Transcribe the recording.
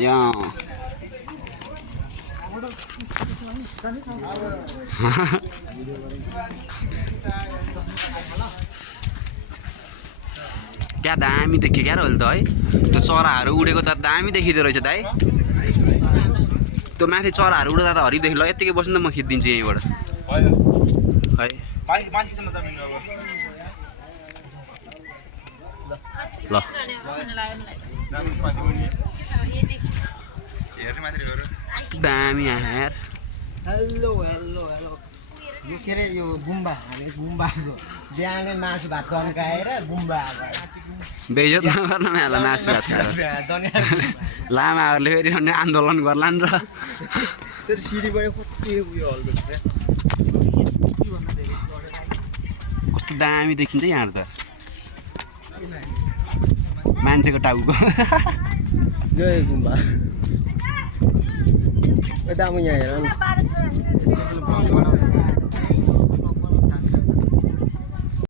यहाँ क्या दामी देखियो क्या रोल त है त्यो चराहरू उडेको त दामी देखिँदो रहेछ दाइ त्यो माथि चराहरू उड्दा त हरिदेखि ल यत्तिकै बस्नु त म खिचिदिन्छु यहीँबाट है ल दामी यार हेलो हेलो हेलो यो के अरे यो गुम्बा हामी गुम्बाको बिहानै मासु भात तन्काएर गुम्बा बेइज्जत नगर्नु न यार मासु भात लामाहरूले फेरि आन्दोलन गर्लान् र त्यो सिडीबाट कति उयो हल्को छ कस्तो दामी देखिन्छ यहाँ त मान्छेको टाउको जय गुम्बा यता म यहाँ हेर